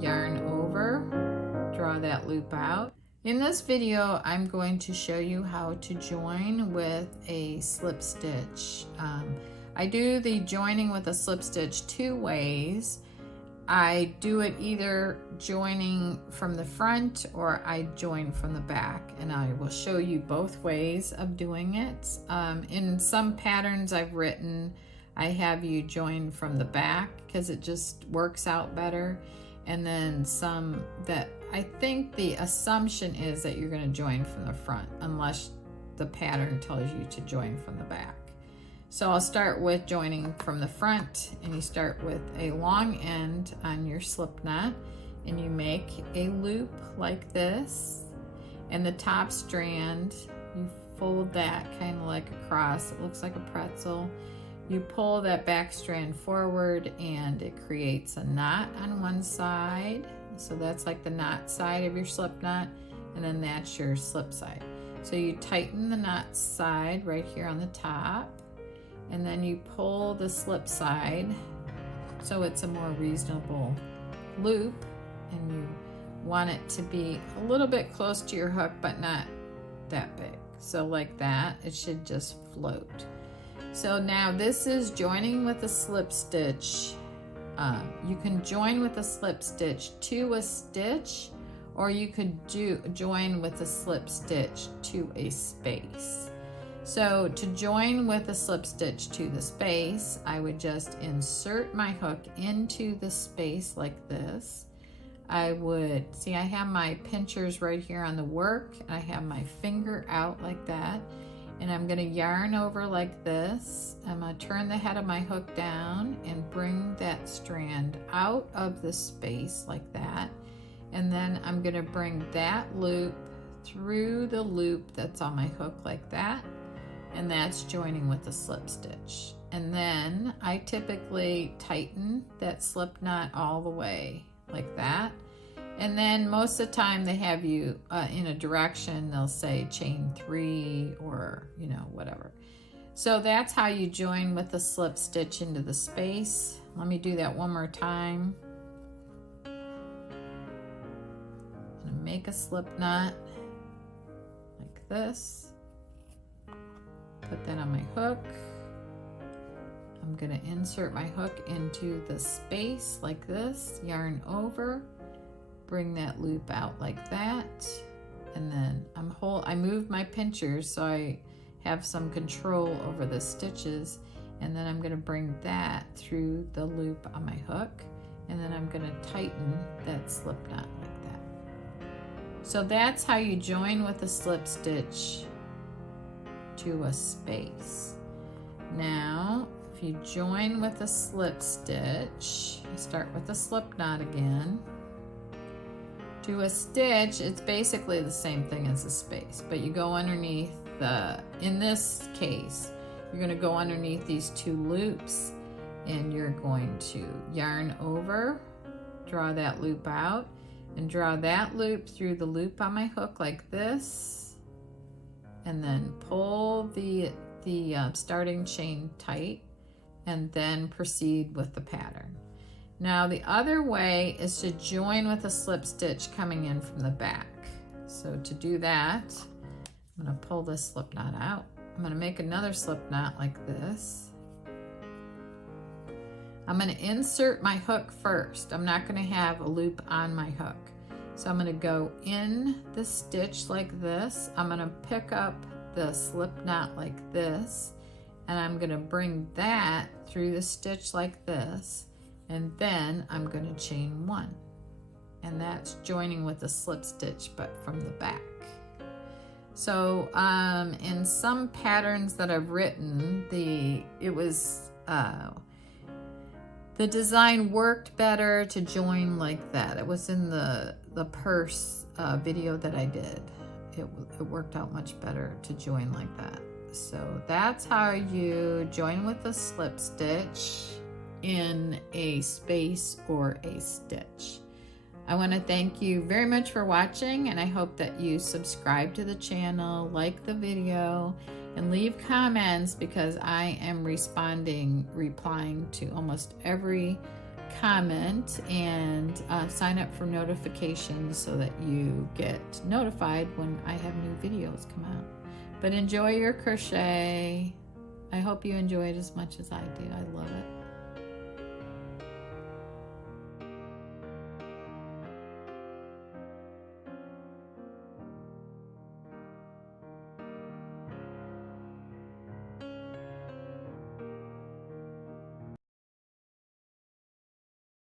yarn over, draw that loop out. In this video, I'm going to show you how to join with a slip stitch. I do the joining with a slip stitch two ways. I do it either joining from the front or I join from the back, and I will show you both ways of doing it. In some patterns I've written, I have you join from the back because it just works out better. And then some that I think the assumption is that you're going to join from the front unless the pattern tells you to join from the back. So I'll start with joining from the front, and you start with a long end on your slip knot, and you make a loop like this, and the top strand, you fold that kind of like across. It looks like a pretzel. You pull that back strand forward and it creates a knot on one side. So that's like the knot side of your slip knot, and then that's your slip side. So you tighten the knot side right here on the top, and then you pull the slip side so it's a more reasonable loop, and you want it to be a little bit close to your hook but not that big. So like that, it should just float. So now this is joining with a slip stitch. You can join with a slip stitch to a stitch, or you could join with a slip stitch to a space. So to join with a slip stitch to the space, I would just insert my hook into the space like this. I would, see, I have my pinchers right here on the work, and I have my finger out like that, and I'm going to yarn over like this. I'm going to turn the head of my hook down and bring that strand out of the space like that, and then I'm going to bring that loop through the loop that's on my hook like that, and that's joining with a slip stitch. And then I typically tighten that slip knot all the way like that. And then most of the time they have you in a direction, they'll say chain 3 or, you know, whatever. So that's how you join with a slip stitch into the space. Let me do that one more time. I'm gonna make a slip knot like this. Put that on my hook. I'm gonna insert my hook into the space like this, yarn over, bring that loop out like that, and then I move my pinchers so I have some control over the stitches, and then I'm gonna bring that through the loop on my hook, and then I'm gonna tighten that slip knot like that. So that's how you join with a slip stitch to a space. Now, if you join with a slip stitch, I start with a slip knot again. To a stitch, it's basically the same thing as a space, but you go underneath in this case, you're going to go underneath these two loops, and you're going to yarn over, draw that loop out, and draw that loop through the loop on my hook like this, and then pull the starting chain tight, and then proceed with the pattern. Now the other way is to join with a slip stitch coming in from the back. So to do that, I'm going to pull this slip knot out. I'm going to make another slip knot like this. I'm going to insert my hook first. I'm not going to have a loop on my hook. So I'm going to go in the stitch like this. I'm going to pick up the slip knot like this, and I'm going to bring that through the stitch like this, and then I'm going to chain 1, and that's joining with a slip stitch but from the back. So in some patterns that I've written, the design worked better to join like that. It was in the purse video that I did. It worked out much better to join like that. So that's how you join with a slip stitch in a space or a stitch. I want to thank you very much for watching, and I hope that you subscribe to the channel, like the video, and leave comments, because I am replying to almost every comment, and sign up for notifications so that you get notified when I have new videos come out. But enjoy your crochet. I hope you enjoy it as much as I do. I love it.